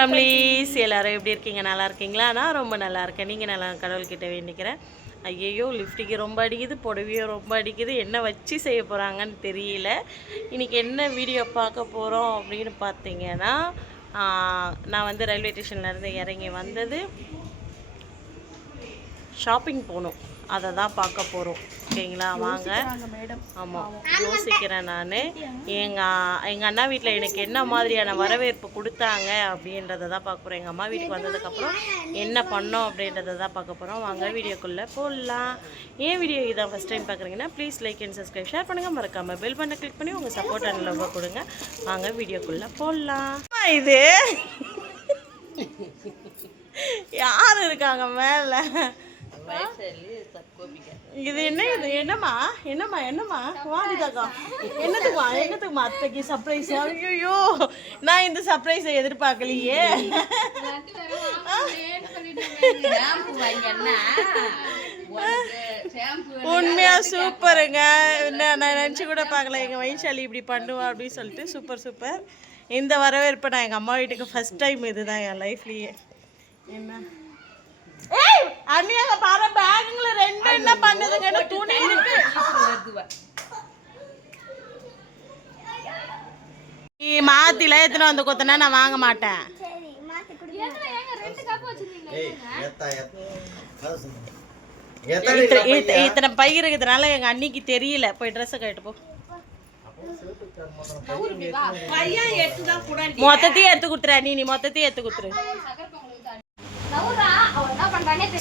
Families எல்லாரும் எப்படி இருக்கீங்க? நல்லா இருக்கீங்களா? நான் ரொம்ப நல்லா இருக்கேன். நீங்கள் நல்லா கடவுள்கிட்ட வேண்டிக்கிறேன். ஐயையோ லிஃப்டிக்கு ரொம்ப அடிக்குது, புடவையும் ரொம்ப அடிக்குது. என்ன வச்சு செய்ய போகிறாங்கன்னு தெரியல. இன்றைக்கி என்ன வீடியோ பார்க்க போகிறோம் அப்படின்னு பார்த்தீங்கன்னா, நான் வந்து ரயில்வே ஸ்டேஷன்லேருந்து இறங்கி வந்தது ஷாப்பிங் போகணும். அதை தான் பார்க்க போகிறோம். ஓகேங்களா? வாங்க. ஆமாம், யோசிக்கிறேன் நான். எங்கள் அண்ணா வீட்டில் எனக்கு என்ன மாதிரியான வரவேற்பு கொடுத்தாங்க அப்படின்றத தான் பார்க்க போகிறோம். எங்கள் அம்மா வீட்டுக்கு வந்ததுக்கப்புறம் என்ன பண்ணோம் அப்படின்றத தான் பார்க்க போகிறோம். வாங்க வீடியோக்குள்ளே போடலாம். ஏன் வீடியோ இதான் ஃபஸ்ட் டைம் பார்க்குறீங்கன்னா please like and subscribe share பண்ணுங்கள். மறக்காமல் பெல் பட்டனை கிளிக் பண்ணி உங்கள் சப்போர்ட் அண்ட் லவ் கொடுங்க. வாங்க வீடியோக்குள்ளே போடலாம். இது யார் இருக்காங்க மேலே? இது என்ன? இது என்னம்மா என்னம்மா என்னம்மா வாடிதாக்கா? என்னத்துக்குமா அத்தைக்கு சர்ப்ரைஸ்? ஐயோ, நான் இந்த சர்ப்ரைஸை எதிர்பார்க்கலையே. உண்மையா சூப்பருங்க. நான் நினச்சி கூட பார்க்கல எங்கள் வைஷாலி இப்படி பண்ணுவா அப்படின்னு சொல்லிட்டு. Super super. இந்த வரவேற்பை நான் எங்கள் அம்மா வீட்டுக்கு ஃபஸ்ட் டைம் இதுதான் என் லைஃப்லேயே. என்ன அண்ணியாக பாரு, பேகுல ரெண்டு என்ன பண்ணுதுங்க? துணி இருக்கு. நீ மாத்தில எத்தனை வந்து கொத்தனா நான் வாங்க மாட்டேன். இத்தனை பை இருக்கிறதுனால எங்க அன்னிக்கு தெரியல. போய் ட்ரெஸ் கட்டு போ. மொத்தத்தையும் எடுத்து குடுத்துற. நீ மொத்தத்தையும் எடுத்து குடுத்துரு.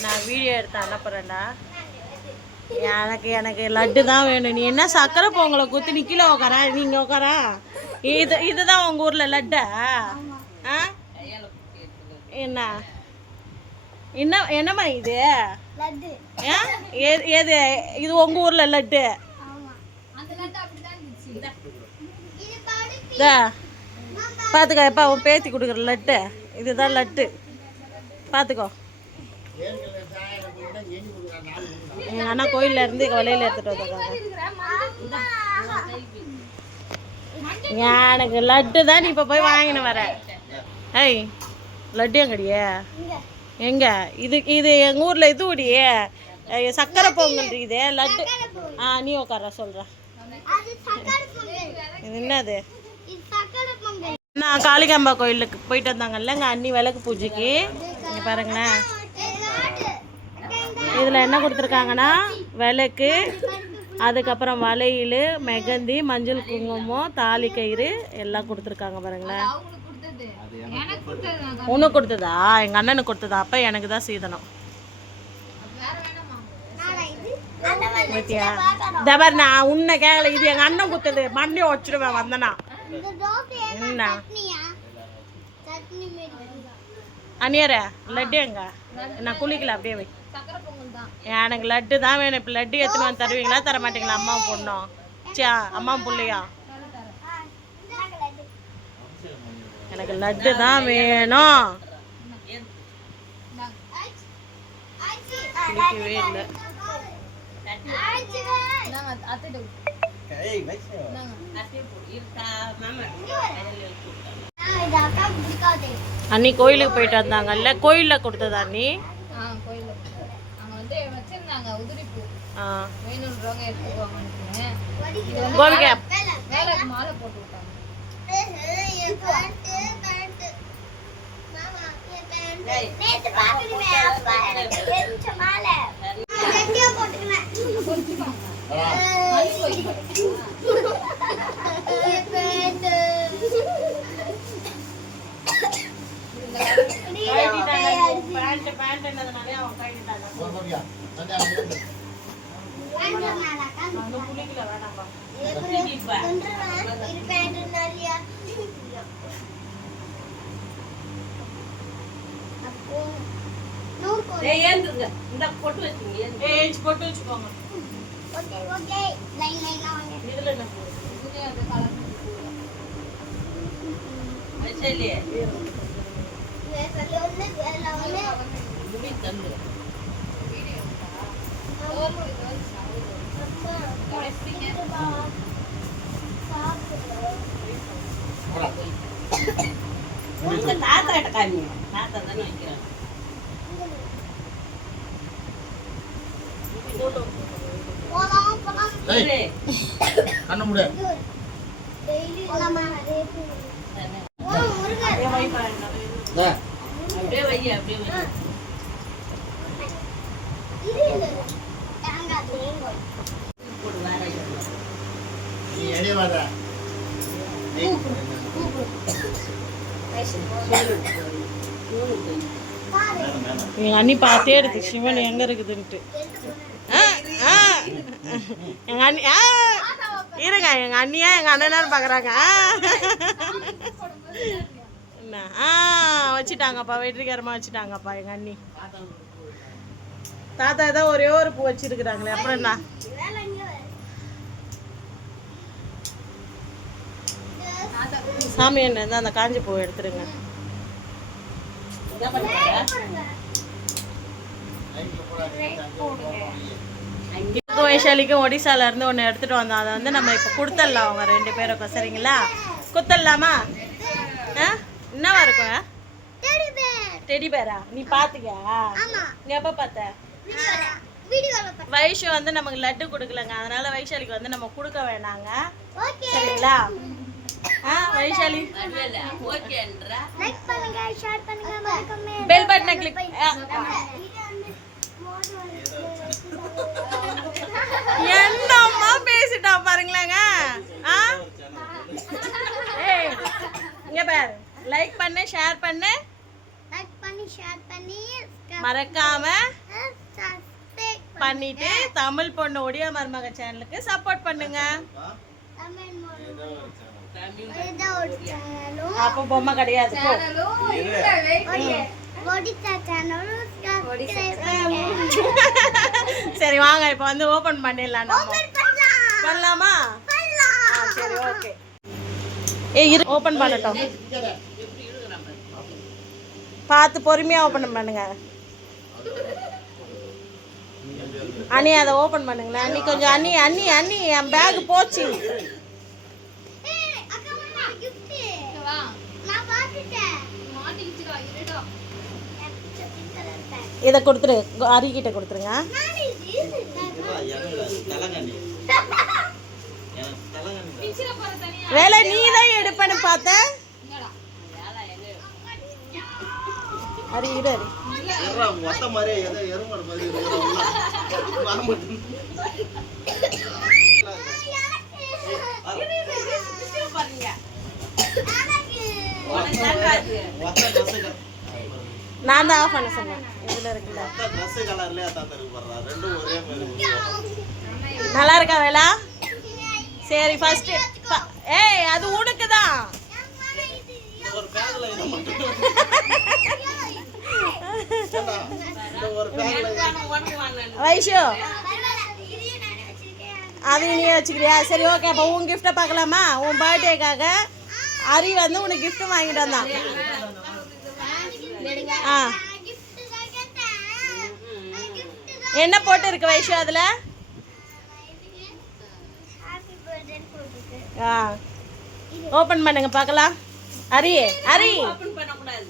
நான் வீடியோ எடுத்து அனுப்புறேன்டா. எனக்கு லட்டு தான் வேணும். நீ என்ன சக்கரை பொங்கலை குத்தி நீ கீழே உக்கார? நீங்க உக்காரா? இதுதான் உங்க ஊர்ல லட்டா? என்ன என்னம்மா இது? எது இது உங்க ஊர்ல லட்டு? பாத்துக்கோ, எப்பா உன் பேத்தி கொடுக்குற லட்டு இதுதான் லட்டு. பார்த்துக்கோ. எங்கள் அண்ணா கோயிலில் இருந்து வலையில் எடுத்துகிட்டு வந்திருக்காங்க. எனக்கு லட்டு தான் நீ இப்போ போய் வாங்கின வர. ஏய், லட்டு எங்கடியே? எங்கே? இது எங்கள் ஊரில் இது உடியே சக்கரை பொங்கல் இதே லட்டு. நீ உட்கார சொல்கிறேன். இது என்னது? நான் காளிகாம்பா கோயிலுக்கு போயிட்டு வந்தாங்கல்ல எங்கள் அண்ணி விளக்கு பூஜைக்கு. இங்கே பாருங்களேன், இதில் என்ன கொடுத்துருக்காங்கன்னா விளக்கு, அதுக்கப்புறம் வளையல், மெகந்தி, மஞ்சள் குங்குமம், தாலி கயிறு எல்லாம் கொடுத்துருக்காங்க. பாருங்களேன். உனக்கு கொடுத்ததா? எங்கள் அண்ணனுக்கு கொடுத்ததா? அப்போ எனக்கு தான் சீதனம். தபர் நான் உன்னை கேட்கல. இது எங்கள் அண்ணன் கொடுத்தது. மண்ணி வச்சுடுவேன் வந்தனா. என்ன அண்ணியார லட்டு எங்க? நான் குளிக்கல, அப்படியே வை. எனக்கு லட்டு தான் வேணும். இப்போ லட்டு எடுத்துன்னு வந்து தருவீங்களா தர மாட்டீங்களா? அம்மா பொண்ணும் சா அம்மா பிள்ளையா? எனக்கு லட்டு தான் வேணும். குளிக்கவே இல்லை. அண்ணி கோயிலுக்கு போயிட்டு வந்தாங்கல்ல, கோயில்ல கொடுத்ததா அண்ணி? கோபிகா பொட்டு வச்சுக்கோங்க. தாத்தா கிட்ட காமிங்க. தாத்தா தானே வைக்கிறாங்க. கண்ண முடி. அப்படியே வை, அப்படியே வை. நீ எடைய வர. எங்க அண்ணி பார்த்தே எடுத்து சிவன் எங்க இருக்குதுன்ட்டு. எங்க அண்ணி இருங்க, எங்க அண்ணியா எங்க அண்ணனான்னு பாக்குறாங்க. என்ன வச்சுட்டாங்கப்பா, வெற்றிகரமா வச்சுட்டாங்கப்பா எங்க அண்ணி. தாத்தா ஏதோ ஒரே ஒரு பூ வச்சிருக்கிறாங்களே, அப்புறம் என்ன? சாமி என்ன அந்த காஞ்சி பூ எடுத்துருங்க. வைஷாலிக்கும் ஒடிசால இருந்து ஒன்று எடுத்துட்டு வந்தோம். அதை வந்து நம்ம இப்போ கொடுத்துடலாம் அவங்க 2 பேருக்கும். சரிங்களா? குத்தரலாமா? என்னவா இருக்கும்? டெடி பேரா? நீ பாத்தியா? நீ எப்ப பார்த்த? வைஷு வந்து நமக்கு லட்டு கொடுக்கலங்க, அதனால வைஷாலிக்கு வந்து நம்ம கொடுக்க வேணாங்க. சரிங்களா? வைஷாலி பெல் பட்டனை கிளிக். என்னம்மா பேசிட்டா பாருங்களேங்க. இங்க பாரு, லைக் பண்ணு, ஷேர் பண்ணு, மறக்காம பண்ணிட்டு தமிழ் பொண்ணு ஒடியா மருமக சேனலுக்கு சப்போர்ட் பண்ணுங்க. அப்ப பொம்மை கிடையாது. சரி வாங்க, இப்ப வந்து ஓபன் பண்ணிடலாம். பண்ணலாமா? சரி ஓகே. ஓபன் பண்ணட்டும். பார்த்து பொறுமையா ஓபன் பண்ணுங்க. அண்ணி அதை ஓபன் பண்ணுங்களேன். அண்ணி கொஞ்சம் அண்ணி அண்ணி அண்ணி என் பேக் போச்சு. இதை கொடுத்துரு, அரிக்கிட்ட கொடுத்துருங்க. வேலை நீ தான் எடுப்பேன்னு பார்த்த. அரி இரு மொத்த மாதிரி ஏதோ எருமாடு மாதிரி நான் தான் ஆஃப் பண்ண சொன்னேன். இதுல இருக்குல்ல நல்லா இருக்கா வேலா? சரி ஃபர்ஸ்ட் ஏய் அது உனக்கு தான். வைஷு அது நீ வச்சுக்கிறியா? சரி ஓகே. அப்போ உன் கிஃப்டை பார்க்கலாமா? உன் பர்த்டேக்காக அரி வந்து உனக்கு கிஃப்ட் வாங்கிட்டு வந்தான். என்ன போட்டு இருக்கு வைஷு அதுல? ஓபன் பண்ணுங்க பார்க்கலாம். அரி அரி ஓபன் பண்ண கூடாது.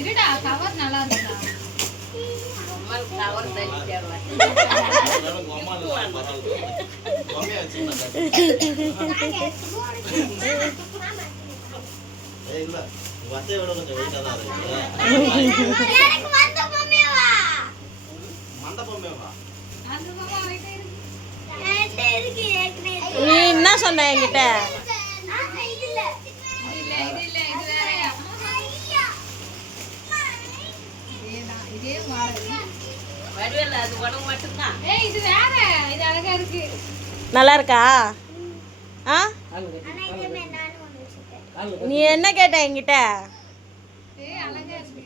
இருடா, கவர் நல்லா இருக்குடா. கவர் தள்ளி தேவை. இல்ல வத்தை விட கொஞ்சம் வெயிட்டா தான் இருக்கு. எனக்கு மந்த பொம்மைவா? மந்த பொம்மைவா? அந்த பொம்மை வெயிட்டா இருக்கு. என்கிட்ட இருக்கு ஏற்கனவே. நீ என்ன சொன்ன என்கிட்ட? இல்ல இது வேறயா? இதே மாடல். வடிவேல அது உனக்கு மட்டும் தான். ஏய் இது வேற. இது அழகா இருக்கு. நல்லா இருக்கா? ஆனா இது நானே ஒன்னு வச்சிட்டேன். நீ என்ன கேட்ட என்கிட்ட? ஏய் அழகா இருக்கு.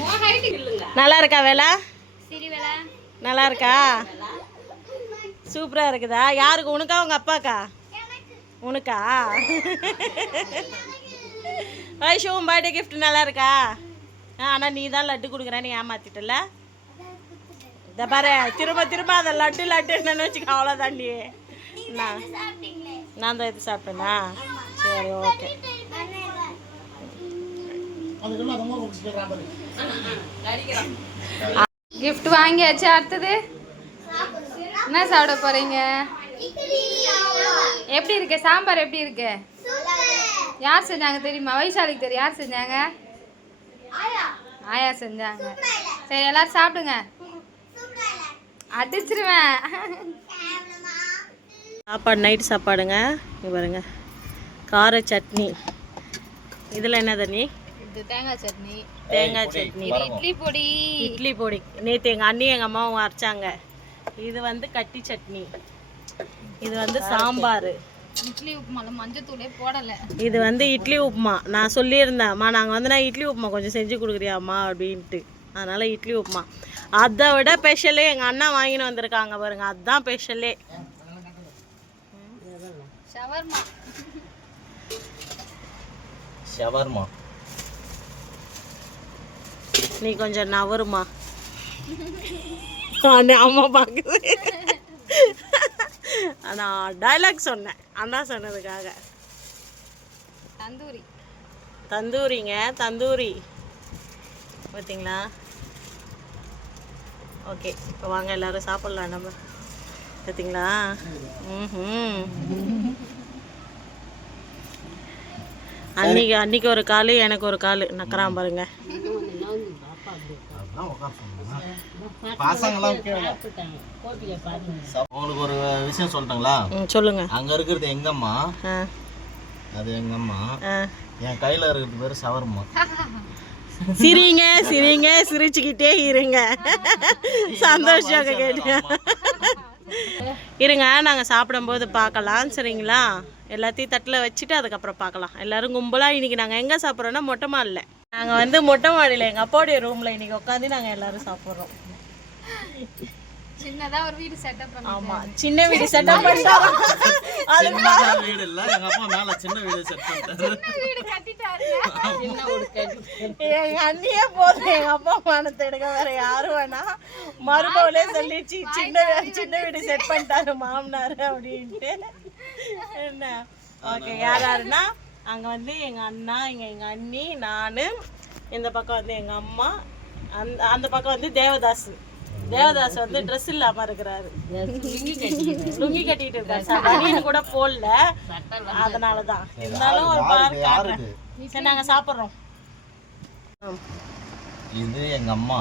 ஓ ஹைட் இல்லங்க. நல்லா இருக்கா வேலா? சரி வேலா. நல்லா இருக்கா? சூப்பரா இருக்குதா? யாருக்கு? உனக்கா உங்க அப்பாக்கா? உனக்கா? வைஷு பர்த்டே கிஃப்ட் நல்லா இருக்கா? ஆனால் நீ தான் லட்டு கொடுக்குறேன்னு ஏமாத்திட்டல. இந்த பாரு திரும்ப திரும்ப அந்த லட்டு என்னன்னு வச்சுக்க, அவ்வளோதான். நீ நான் தான் இது சாப்பிட்டேனா? சரி, ஓகே. கிஃப்ட் வாங்கியாச்சு. அடுத்தது என்ன சாப்பிட போறீங்க? எப்படி இருக்கு சாம்பார்? எப்படி இருக்கு? யார் செஞ்சாங்க தெரியுமா? வைசாலிக்கு தெரியும். யார் செஞ்சாங்க? ஆயா செஞ்சாங்க. சரி, எல்லாரும் சாப்பிடுங்க. அடிச்சிருவேன். சாப்பாடு நைட் சாப்பாடுங்க. இங்கே பாருங்க, கார சட்னி. இதில் என்ன தண்ணி? இது தேங்காய் சட்னி. தேங்காய் சட்னி. இட்லி பொடி. இட்லி பொடி நேற்று எங்கள் அண்ணி எங்கள் அம்மாவும் அரைச்சாங்க. இது வந்து கட்டி சட்னி. இது வந்து சாம்பார். இட்லி உப்புமால மஞ்சத்தூளே போடலை. இது வந்து இட்லி உப்புமா. நான் சொல்லியிருந்தேன், அம்மா நாங்கள் வந்து நான் இட்லி உப்புமா கொஞ்சம் செஞ்சு கொடுக்குறியாம்மா அப்படின்ட்டு. அதனால் இட்லி உப்புமா. அதை விட ஸ்பெஷலே எங்கள் அண்ணா வாங்கின்னு வந்திருக்காங்க பாருங்க, அதுதான் ஸ்பெஷலே. ஷவர்மா. ஷவர்மா. நீ கொஞ்சம் நவருமா. அம்மா பார்க்குது. நான் டைலாக் சொன்னேன் அண்ணா சொன்னதுக்காக. தந்தூரி. தந்தூரிங்க, தந்தூரி. பார்த்தீங்களா? ஓகே, இப்போ வாங்க எல்லாரும் சாப்பிட்லாம் நம்ம. பார்த்தீங்களா? அன்னைக்கு ஒரு கால், எனக்கு ஒரு கால் நக்கறான் பாருங்க. உங்களுக்கு ஒரு விஷயம் சொல்லிட்டுங்களா? சொல்லுங்க. அங்க இருக்கிறது எங்க அம்மா, அது எங்க அம்மா. என் கையில இருக்கிறது பேரு ஷவர்மா. சிரிங்க சிரிங்க, சிரிச்சுக்கிட்டே இருங்க. சந்தோஷம் கேட்டு இருங்க. நாங்கள் சாப்பிடும்போது பார்க்கலாம், சரிங்களா? எல்லாத்தையும் தட்டில் வச்சுட்டு அதுக்கப்புறம் பார்க்கலாம். எல்லோரும் கும்பலாக. இன்றைக்கி நாங்கள் எங்கே சாப்பிட்றோன்னா மொட்டை மாடியில். நாங்கள் வந்து மொட்டை மாடியில் எங்கள் அப்பாவுடைய ரூமில் இன்றைக்கி உட்காந்து நாங்கள் எல்லோரும் சாப்பிட்றோம். சின்னதா ஒரு வீடு செட்டப் பண்ணி. ஆமா, சின்ன வீடு செட்டப் பண்ணிட்டாங்க. சின்னதா வீடு இல்ல, எங்க அப்பா மேல சின்ன வீடு செட் பண்ணிட்டாரு. வீடு கட்டிட்டாரு. எங்க அண்ணியே போதும் எங்க அப்பா மானத்தை எடுக்க, வேற யாரும் வேணா. மருமகளே சொல்லிச்சு சின்ன வீடு செட் பண்ணிட்டாரு மாமனாரு அப்படின்ட்டு. என்ன ஓகே, யாருன்னா அங்க வந்து எங்க அண்ணா, எங்க அண்ணி, நானு, இந்த பக்கம் வந்து எங்க அம்மா, அந்த பக்கம் வந்து தேவதாஸ். தேவதாஸ் வந்து ட்ரெஸ் இல்லாம இருக்கிறாரு, லுங்கி கட்டிட்டு இருக்காரு, கூட போடல, அதனாலதான். இருந்தாலும் ஒரு பார்க்க. சரி, நாங்க சாப்பிடுறோம். இது எங்க அம்மா.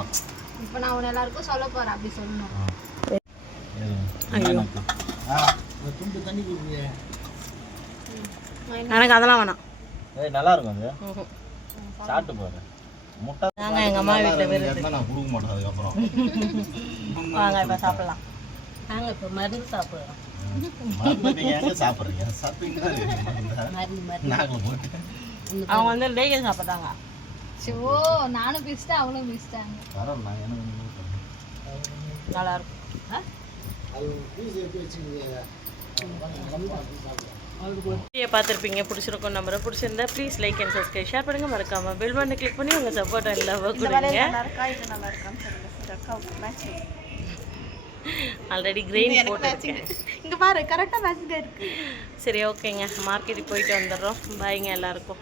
இப்போ நான் உன்ன எல்லாருக்கும் சொல்ல போறேன், அப்படி சொல்லணும். எனக்கு அதெல்லாம் வேணாம். நல்லா இருக்கும் அது, சாப்பிட்டு பாரு. முட்டை நாங்க எங்க அம்மா வீட்டுல இருந்தா நான் கொடுக்க மாட்டேன். அதுக்கப்புறம் வாங்க இப்ப சாப்பிடலாம். நாங்கள் இப்போ மருந்து சாப்பிட்றோம். மருந்து எங்க சாப்பிட்றீங்க? சாப்பிட்டீங்கன்னா நாங்கள் போட்டு அவங்க வந்து லேகன் சாப்பிட்டாங்க. ஓ, நானும் பிஸ்டா, அவளும் பிஸ்டாங்க. பரவாயில்ல, நான் எனக்கு நல்லா இருக்கும். வீடியோ பார்த்துருப்பீங்க, பிடிச்சிருக்கும் நம்பரை. பிடிச்சிருந்தா please like and subscribe, share பண்ணுங்க. மறக்காம பெல் பட்டனை கிளிக் பண்ணி உங்க சப்போர்ட் அண்ட் லவ் கொடுங்க. ஆல்ரெடி கிரெயின் போட்டுருக்கேன். இங்க பாரு, கரெக்டா மேட்ச் இருக்கு. சரி, ஓகேங்க. மார்க்கெட்டுக்கு போயிட்டு வந்துடுறோம். பாய்ங்க எல்லாருக்கும்.